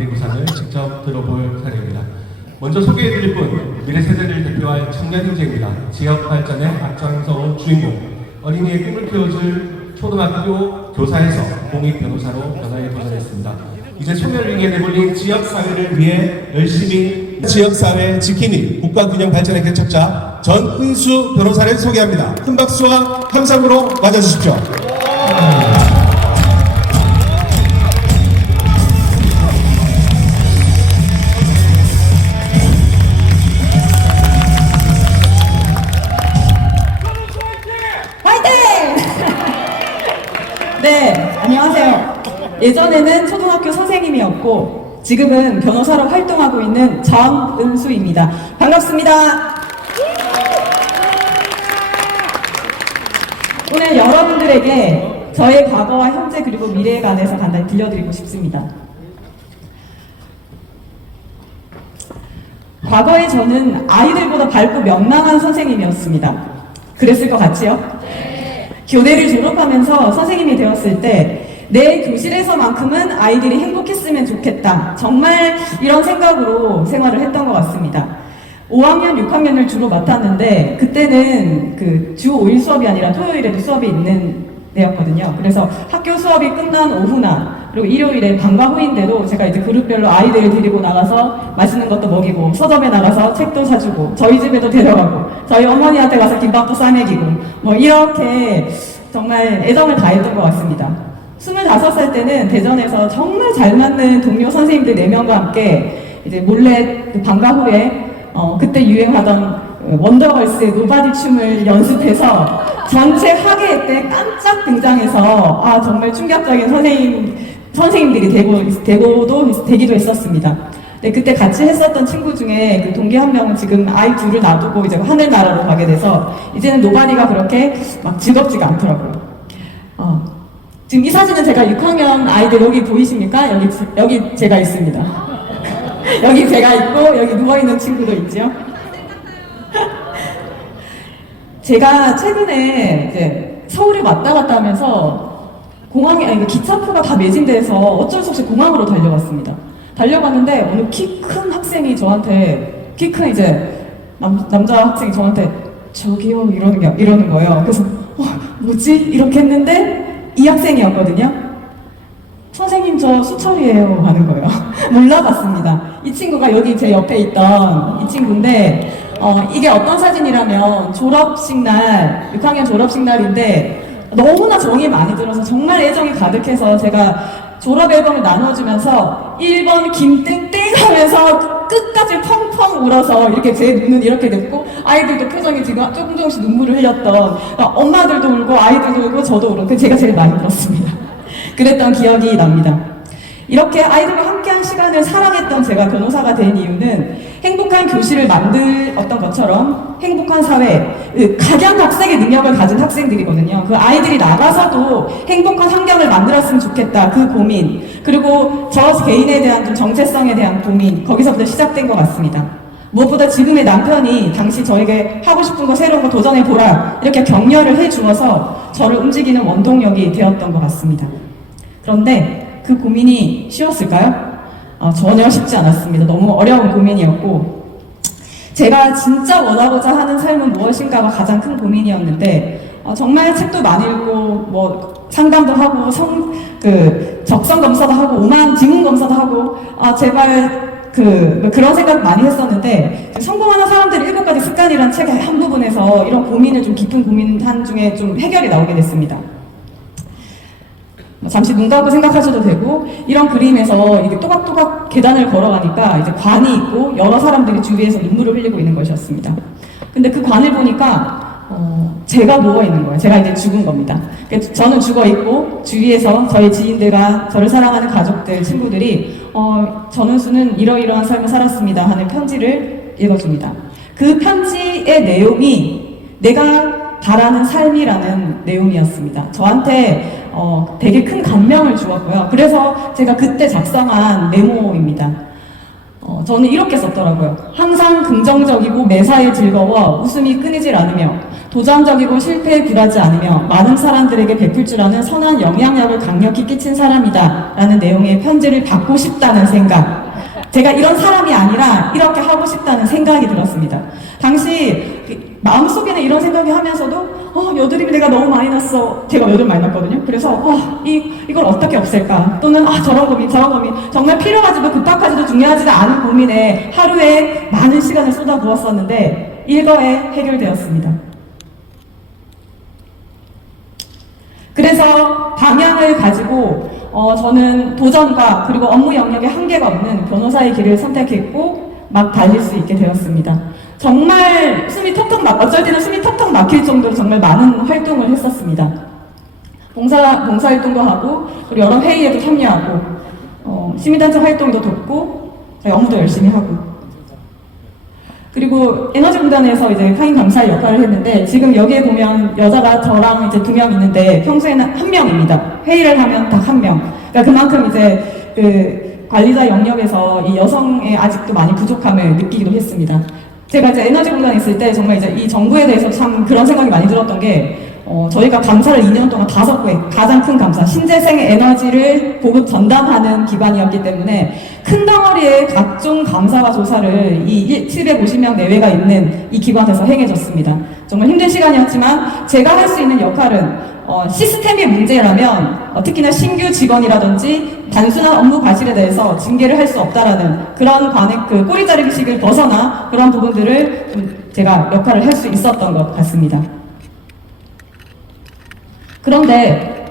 관대구상을 직접 들어볼 차례입니다. 먼저 소개해드릴 분, 미래 세대를 대표할 청년 인재입니다. 지역 발전에 앞장서온 주인공, 어린이의 꿈을 키워줄 초등학교 교사에서 공익 변호사로 변화에 도전했습니다. 이제 소멸 위기에 내몰린 지역사회를 위해 열심히 지역사회 지킴이 국가균형 발전의 개척자 전은수 변호사를 소개합니다. 큰 박수와 함성으로 맞아주십시오. 네, 안녕하세요. 예전에는 초등학교 선생님이었고 지금은 변호사로 활동하고 있는 전은수입니다. 반갑습니다. 오늘 여러분들에게 저의 과거와 현재 그리고 미래에 관해서 간단히 들려드리고 싶습니다. 과거에 저는 아이들보다 밝고 명랑한 선생님이었습니다. 그랬을 것 같지요? 교대를 졸업하면서 선생님이 되었을 때 내 교실에서만큼은 아이들이 행복했으면 좋겠다. 정말 이런 생각으로 생활을 했던 것 같습니다. 5학년, 6학년을 주로 맡았는데 그때는 그 주 5일 수업이 아니라 토요일에도 수업이 있는 데였거든요. 그래서 학교 수업이 끝난 오후나 그리고 일요일에 방과 후인데도 제가 이제 그룹별로 아이들을 데리고 나가서 맛있는 것도 먹이고 서점에 나가서 책도 사주고 저희 집에도 데려가고 저희 어머니한테 가서 김밥도 싸먹이고 뭐 이렇게 정말 애정을 다했던 것 같습니다. 25살 때는 대전에서 정말 잘 맞는 동료 선생님들 4명과 함께 이제 몰래 방과 후에 그때 유행하던 원더걸스의 노바디 춤을 연습해서 전체 학예 때 깜짝 등장해서 정말 충격적인 선생님들이 되기도 했었습니다. 네, 그때 같이 했었던 친구 중에 그 동기 한 명은 지금 아이 둘을 놔두고 이제 하늘나라로 가게 돼서 이제는 노바디가 그렇게 막 즐겁지가 않더라고요. 지금 이 사진은 제가 6학년 아이들 여기 보이십니까? 여기 제가 있습니다. 여기 제가 있고 여기 누워있는 친구도 있죠. 제가 최근에 이제 서울에 왔다 갔다 하면서 기차표가 다 매진돼서 어쩔 수 없이 공항으로 달려갔습니다. 달려갔는데 어느 키 큰 학생이 저한테 키 큰 이제 남자 학생이 저한테 저기요 이러는 거예요. 그래서 뭐지? 이렇게 했는데 이 학생이었거든요. 선생님 저 수철이에요 하는 거예요. 몰라봤습니다. 이 친구가 여기 제 옆에 있던 이 친구인데 이게 어떤 사진이라면 졸업식 날 6학년 졸업식 날인데 너무나 정이 많이 들어서 정말 애정이 가득해서 제가 졸업 앨범을 나눠주면서 1번 김땡땡 하면서 끝까지 펑펑 울어서 이렇게 제 눈은 이렇게 됐고 아이들도 표정이 지금 조금씩 눈물을 흘렸던 엄마들도 울고 아이들도 울고 저도 울고 제가 제일 많이 울었습니다. 그랬던 기억이 납니다. 이렇게 아이들과 함께한 시간을 사랑했던 제가 변호사가 된 이유는 행복한 교실을 만들었던 것처럼 행복한 사회, 각양각색의 능력을 가진 학생들이거든요. 그 아이들이 나가서도 행복한 환경을 만들었으면 좋겠다. 그 고민, 그리고 저 개인에 대한 좀 정체성에 대한 고민, 거기서부터 시작된 것 같습니다. 무엇보다 지금의 남편이 당시 저에게 하고 싶은 거 새로운 거 도전해보라 이렇게 격려를 해주어서 저를 움직이는 원동력이 되었던 것 같습니다. 그런데 그 고민이 쉬웠을까요? 전혀 쉽지 않았습니다. 너무 어려운 고민이었고 제가 진짜 원하고자 하는 삶은 무엇인가가 가장 큰 고민이었는데 정말 책도 많이 읽고 뭐 상담도 하고 적성 검사도 하고 오만 지문 검사도 하고 제발 그런 생각 많이 했었는데 성공하는 사람들의 7가지 습관이라는 책의 한 부분에서 이런 고민을 좀 깊은 고민한 중에 좀 해결이 나오게 됐습니다. 잠시 눈 감고 생각하셔도 되고 이런 그림에서 이게 또각또각 계단을 걸어가니까 이제 관이 있고 여러 사람들이 주위에서 눈물을 흘리고 있는 것이었습니다. 근데 그 관을 보니까 제가 누워있는 거예요. 제가 이제 죽은 겁니다. 저는 죽어있고 주위에서 저희 지인들과 저를 사랑하는 가족들, 친구들이 전은수는 이러이러한 삶을 살았습니다 하는 편지를 읽어줍니다. 그 편지의 내용이 내가 바라는 삶이라는 내용이었습니다. 저한테 되게 큰 감명을 주었고요. 그래서 제가 그때 작성한 메모입니다. 저는 이렇게 썼더라고요. 항상 긍정적이고 매사에 즐거워 웃음이 끊이질 않으며 도전적이고 실패에 굴하지 않으며 많은 사람들에게 베풀 줄 아는 선한 영향력을 강력히 끼친 사람이다 라는 내용의 편지를 받고 싶다는 생각. 제가 이런 사람이 아니라 이렇게 하고 싶다는 생각이 들었습니다. 당시 마음속에는 이런 생각이 하면서도 여드름이 내가 너무 많이 났어. 제가 여드름 많이 났거든요. 그래서 이걸 어떻게 없앨까? 또는 저런 고민 정말 필요하지도 급박하지도 중요하지도 않은 고민에 하루에 많은 시간을 쏟아부었었는데 일거에 해결되었습니다. 그래서 방향을 가지고 저는 도전과 그리고 업무 영역에 한계가 없는 변호사의 길을 선택했고 막 달릴 수 있게 되었습니다. 정말 어쩔 때는 숨이 턱턱 막힐 정도로 정말 많은 활동을 했었습니다. 봉사활동도 하고, 그리고 여러 회의에도 참여하고, 시민단체 활동도 돕고, 업무도 열심히 하고. 그리고 에너지공단에서 이제 타인 감사 역할을 했는데, 지금 여기에 보면 여자가 저랑 이제 2명 있는데, 평소에는 1명입니다. 회의를 하면 딱 1명. 그러니까 그만큼 이제 관리자 영역에서 이 여성의 아직도 많이 부족함을 느끼기도 했습니다. 제가 이제 에너지공단에 있을 때 정말 이제 이 정부에 대해서 참 그런 생각이 많이 들었던 게, 저희가 감사를 2년 동안 5회, 가장 큰 감사, 신재생 에너지를 보급 전담하는 기관이었기 때문에 큰 덩어리의 각종 감사와 조사를 이 750명 내외가 있는 이 기관에서 행해졌습니다. 정말 힘든 시간이었지만 제가 할 수 있는 역할은 시스템의 문제라면 특히나 신규 직원이라든지 단순한 업무 과실에 대해서 징계를 할 수 없다라는 그런 꼬리 자르기식을 벗어나 그런 부분들을 제가 역할을 할 수 있었던 것 같습니다. 그런데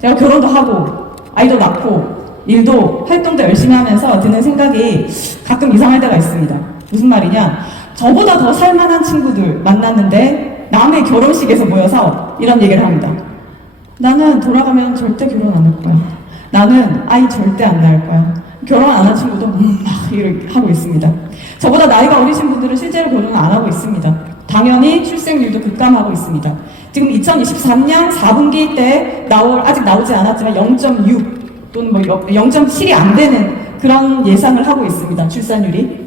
제가 결혼도 하고 아이도 낳고 일도 활동도 열심히 하면서 드는 생각이 가끔 이상할 때가 있습니다. 무슨 말이냐? 저보다 더 살만한 친구들 만났는데 남의 결혼식에서 모여서 이런 얘기를 합니다. 나는 돌아가면 절대 결혼 안 할 거야. 나는 아이 절대 안 낳을 거야. 결혼 안 한 친구도 막 이렇게 하고 있습니다. 저보다 나이가 어리신 분들은 실제로 결혼을 안 하고 있습니다. 당연히 출생률도 급감하고 있습니다. 지금 2023년 4분기 때 아직 나오지 않았지만 0.6 또는 0.7이 안 되는 그런 예상을 하고 있습니다. 출산율이.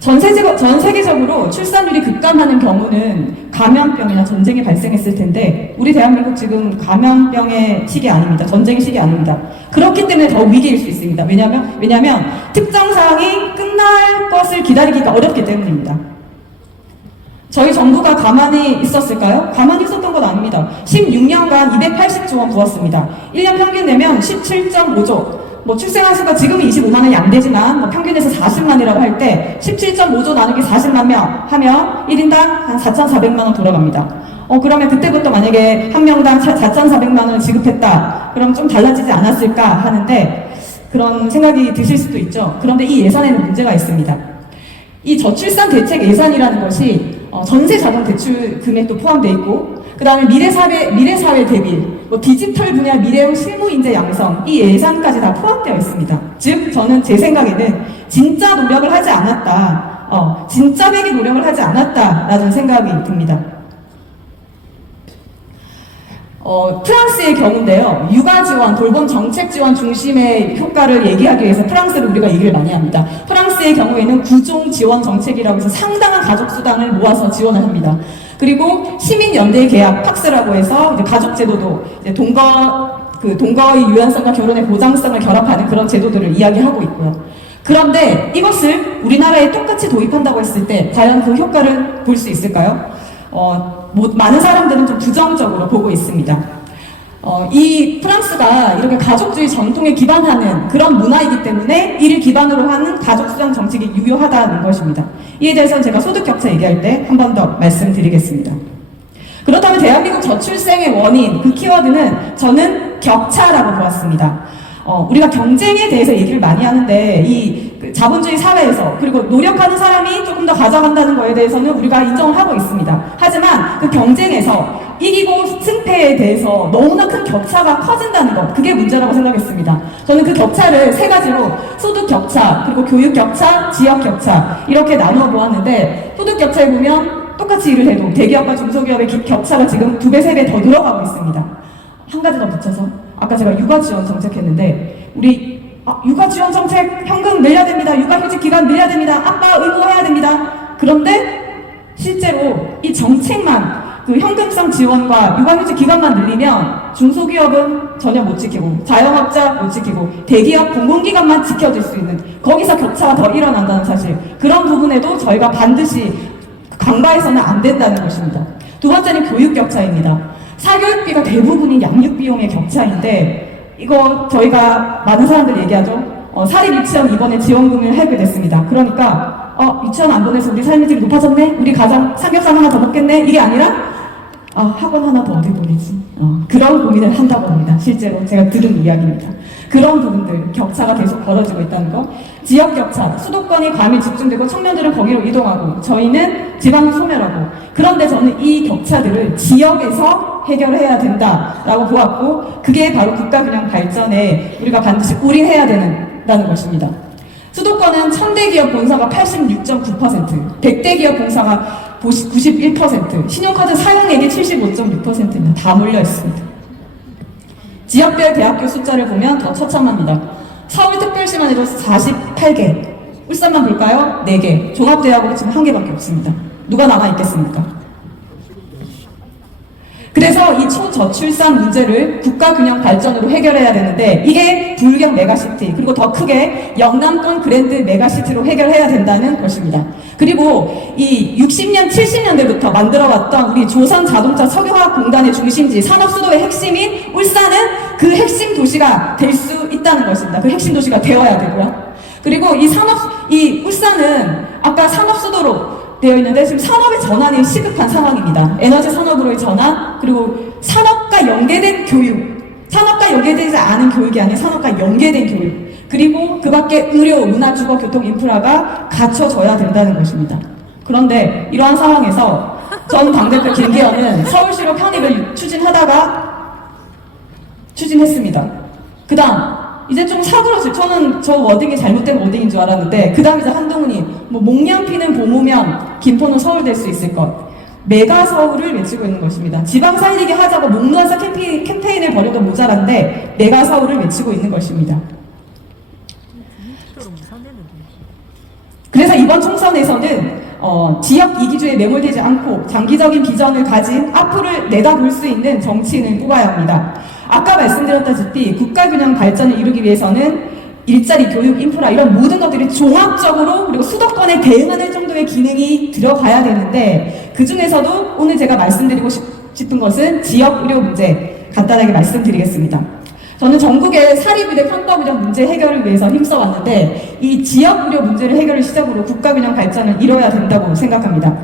전 세계적으로 출산율이 급감하는 경우는 감염병이나 전쟁이 발생했을 텐데 우리 대한민국 지금 감염병의 시기 아닙니다. 전쟁의 시기 아닙니다. 그렇기 때문에 더 위기일 수 있습니다. 왜냐하면 특정 사항이 끝날 것을 기다리기가 어렵기 때문입니다. 저희 정부가 가만히 있었을까요? 가만히 있었던 건 아닙니다. 16년간 280조 원 부었습니다. 1년 평균 내면 17.5조. 출생아 수가 지금은 25만원이 안 되지만 평균에서 40만이라고 할 때 17.5조 나누기 40만 명 하면 1인당 한 4,400만원 돌아갑니다. 그러면 그때부터 만약에 한 명당 4,400만원을 지급했다. 그럼 좀 달라지지 않았을까 하는데 그런 생각이 드실 수도 있죠. 그런데 이 예산에는 문제가 있습니다. 이 저출산 대책 예산이라는 것이 전세 자본 대출 금액도 포함되어 있고 그 다음에 미래사회 대비 디지털 분야 미래형 실무 인재 양성 이 예산까지 다 포함되어 있습니다. 즉 저는 제 생각에는 진짜 노력을 하지 않았다. 진짜 백의 노력을 하지 않았다라는 생각이 듭니다. 프랑스의 경우인데요. 육아 지원, 돌봄 정책 지원 중심의 효과를 얘기하기 위해서 프랑스를 우리가 얘기를 많이 합니다. 프랑스의 경우에는 구종 지원 정책이라고 해서 상당한 가족 수당을 모아서 지원을 합니다. 그리고 시민연대 계약 팍스라고 해서 이제 가족 제도도 이제 동거의 유연성과 결혼의 보장성을 결합하는 그런 제도들을 이야기하고 있고요. 그런데 이것을 우리나라에 똑같이 도입한다고 했을 때 과연 그 효과를 볼 수 있을까요? 많은 사람들은 좀 부정적으로 보고 있습니다. 이 프랑스가 이렇게 가족주의 전통에 기반하는 그런 문화이기 때문에 이를 기반으로 하는 가족수당 정책이 유효하다는 것입니다. 이에 대해서는 제가 소득격차 얘기할 때 한 번 더 말씀드리겠습니다. 그렇다면 대한민국 저출생의 원인, 그 키워드는 저는 격차라고 보았습니다. 우리가 경쟁에 대해서 얘기를 많이 하는데 이 자본주의 사회에서 그리고 노력하는 사람이 조금 더 가져간다는 거에 대해서는 우리가 인정을 하고 있습니다. 하지만 그 경쟁에서 이기고 승패에 대해서 너무나 큰 격차가 커진다는 것, 그게 문제라고 생각했습니다. 저는 그 격차를 3가지로 소득 격차, 그리고 교육 격차, 지역 격차 이렇게 나누어 보았는데 소득 격차에 보면 똑같이 일을 해도 대기업과 중소기업의 격차가 지금 2배, 3배 더 늘어가고 있습니다. 한 가지 더 붙여서 아까 제가 육아 지원 정책 했는데 우리 육아 지원 정책 현금 늘려야 됩니다. 육아휴직 기간 늘려야 됩니다. 아빠 의무화해야 됩니다. 그런데 실제로 이 정책만 그 현금성 지원과 육아휴직 기간만 늘리면 중소기업은 전혀 못 지키고 자영업자 못 지키고 대기업 공공기관만 지켜줄 수 있는 거기서 격차가 더 일어난다는 사실 그런 부분에도 저희가 반드시 간과해서는 안 된다는 것입니다. 두 번째는 교육 격차입니다. 사교육비가 대부분이 양육비용의 격차인데 이거 저희가 많은 사람들 얘기하죠. 사립 유치원 이번에 지원금을 하게 됐습니다. 그러니까 유치원 안 보내서 우리 삶의 질이 높아졌네? 우리 가장 삼겹살 하나 더 먹겠네? 이게 아니라 학원 하나 더 어디 보내지? 그런 고민을 한다고 합니다. 실제로 제가 들은 이야기입니다. 그런 부분들, 격차가 계속 벌어지고 있다는 거. 지역 격차, 수도권이 과밀 집중되고 청년들은 거기로 이동하고 저희는 지방을 소멸하고 그런데 저는 이 격차들을 지역에서 해결해야 된다라고 보았고 그게 바로 국가균형 발전에 우리가 반드시 올인해야 된다는 것입니다. 수도권은 1000대 기업 본사가 86.9%, 100대 기업 본사가 91%, 신용카드 사용액이 75.6%입니다. 다 몰려 있습니다. 지역별 대학교 숫자를 보면 더 처참합니다. 서울특별시만 해도 48개, 울산만 볼까요? 4개, 종합대학으로 지금 1개밖에 없습니다. 누가 남아 있겠습니까? 그래서 이 초저출산 문제를 국가균형 발전으로 해결해야 되는데 이게 불경 메가시티 그리고 더 크게 영남권 그랜드 메가시티로 해결해야 된다는 것입니다. 그리고 이 60년, 70년대부터 만들어왔던 우리 조선자동차 석유화학공단의 중심지 산업수도의 핵심인 울산은 그 핵심 도시가 될 수 있다는 것입니다. 그 핵심 도시가 되어야 되고요. 그리고 이 울산은 아까 산업수도로 되어 있는데 지금 산업의 전환이 시급한 상황입니다. 에너지 산업으로의 전환, 그리고 산업과 연계된 교육, 산업과 연계되지 않은 교육이 아닌 산업과 연계된 교육, 그리고 그 밖에 의료, 문화, 주거, 교통, 인프라가 갖춰져야 된다는 것입니다. 그런데 이러한 상황에서 전 당대표 김기현은 서울시로 편입을 추진했습니다. 그 다음 이제 좀 사그러질, 저는 저 워딩이 잘못된 워딩인 줄 알았는데 그 다음 이제 한동훈이 목련 피는 봄오면 김포는 서울 될 수 있을 것, 메가 서울을 외치고 있는 것입니다. 지방 살리게 하자고 목 놓아서 캠페인을 벌여도 모자란데 메가 서울을 외치고 있는 것입니다. 그래서 이번 총선에서는 지역 이기주의에 매몰되지 않고 장기적인 비전을 가진 앞으로 내다볼 수 있는 정치인을 뽑아야 합니다. 아까 말씀드렸다시피 국가균형 발전을 이루기 위해서는 일자리, 교육, 인프라 이런 모든 것들이 종합적으로 그리고 수도권에 대응하는 정도의 기능이 들어가야 되는데 그 중에서도 오늘 제가 말씀드리고 싶은 것은 지역 의료 문제 간단하게 말씀드리겠습니다. 저는 전국의 사립의대 편법의료 문제 해결을 위해서 힘써왔는데 이 지역 의료 문제를 해결을 시작으로 국가균형 발전을 이뤄야 된다고 생각합니다.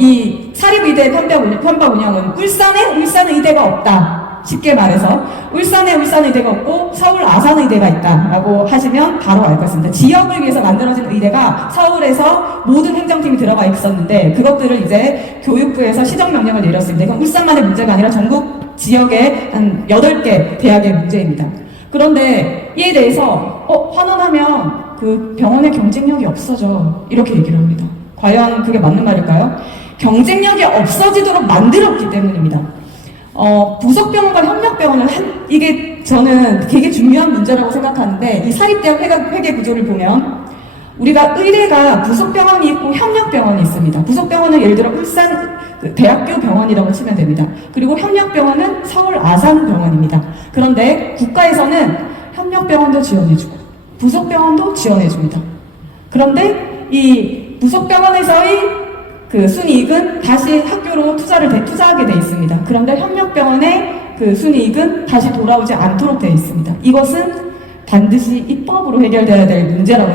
이 사립의대 편법 운영은 울산에 의대가 없다. 쉽게 말해서 울산에 의대가 없고 서울 아산의대가 있다라고 하시면 바로 알 것 같습니다. 지역을 위해서 만들어진 의대가 서울에서 모든 행정팀이 들어가 있었는데 그것들을 이제 교육부에서 시정명령을 내렸습니다. 이건 울산만의 문제가 아니라 전국 지역의 한 8개 대학의 문제입니다. 그런데 이에 대해서 환원하면 그 병원의 경쟁력이 없어져 이렇게 얘기를 합니다. 과연 그게 맞는 말일까요? 경쟁력이 없어지도록 만들었기 때문입니다. 부속병원과 협력병원을 이게 저는 되게 중요한 문제라고 생각하는데 이 사립대학 회계 구조를 보면 우리가 의대가 부속병원이 있고 협력병원이 있습니다. 부속병원은 예를 들어 울산 대학교 병원이라고 치면 됩니다. 그리고 협력병원은 서울 아산병원입니다. 그런데 국가에서는 협력병원도 지원해주고 부속병원도 지원해줍니다. 그런데 이 부속병원에서의 그 순이익은 다시 학교로 투자하게 돼 있습니다. 그런데 협력병원의 그 순이익은 다시 돌아오지 않도록 되어 있습니다. 이것은 반드시 입법으로 해결돼야 될 문제라고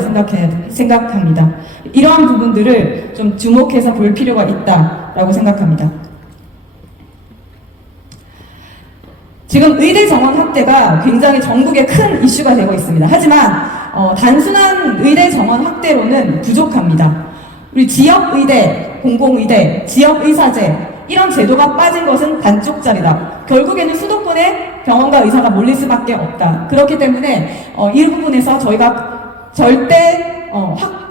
생각합니다. 이러한 부분들을 좀 주목해서 볼 필요가 있다라고 생각합니다. 지금 의대 정원 확대가 굉장히 전국에 큰 이슈가 되고 있습니다. 하지만 단순한 의대 정원 확대로는 부족합니다. 우리 지역의대, 공공의대, 지역의사제 이런 제도가 빠진 것은 반쪽짜리다. 결국에는 수도권에 병원과 의사가 몰릴 수밖에 없다. 그렇기 때문에 이 부분에서 저희가 절대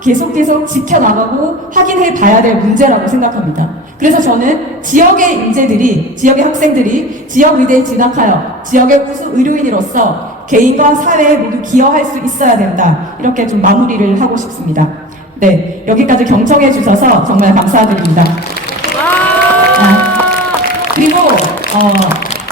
계속 지켜나가고 확인해 봐야 될 문제라고 생각합니다. 그래서 저는 지역의 인재들이, 지역의 학생들이 지역의대에 진학하여 지역의 우수 의료인으로서 개인과 사회에 모두 기여할 수 있어야 된다. 이렇게 좀 마무리를 하고 싶습니다. 네, 여기까지 경청해 주셔서 정말 감사드립니다. 그리고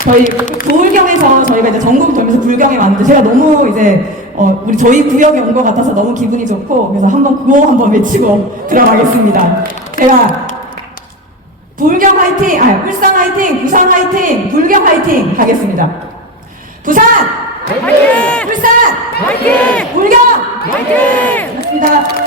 저희 부울경에서 저희가 이제 전국 돌면서 불경에 왔는데 제가 너무 이제 우리 저희 구역에 온 것 같아서 너무 기분이 좋고 그래서 한번 구호 한번 외치고 들어가겠습니다. 제가 불경 화이팅, 울산 화이팅, 부산 화이팅, 불경 화이팅 하겠습니다. 부산 화이팅! 울산 화이팅! 불경 화이팅! 고맙습니다.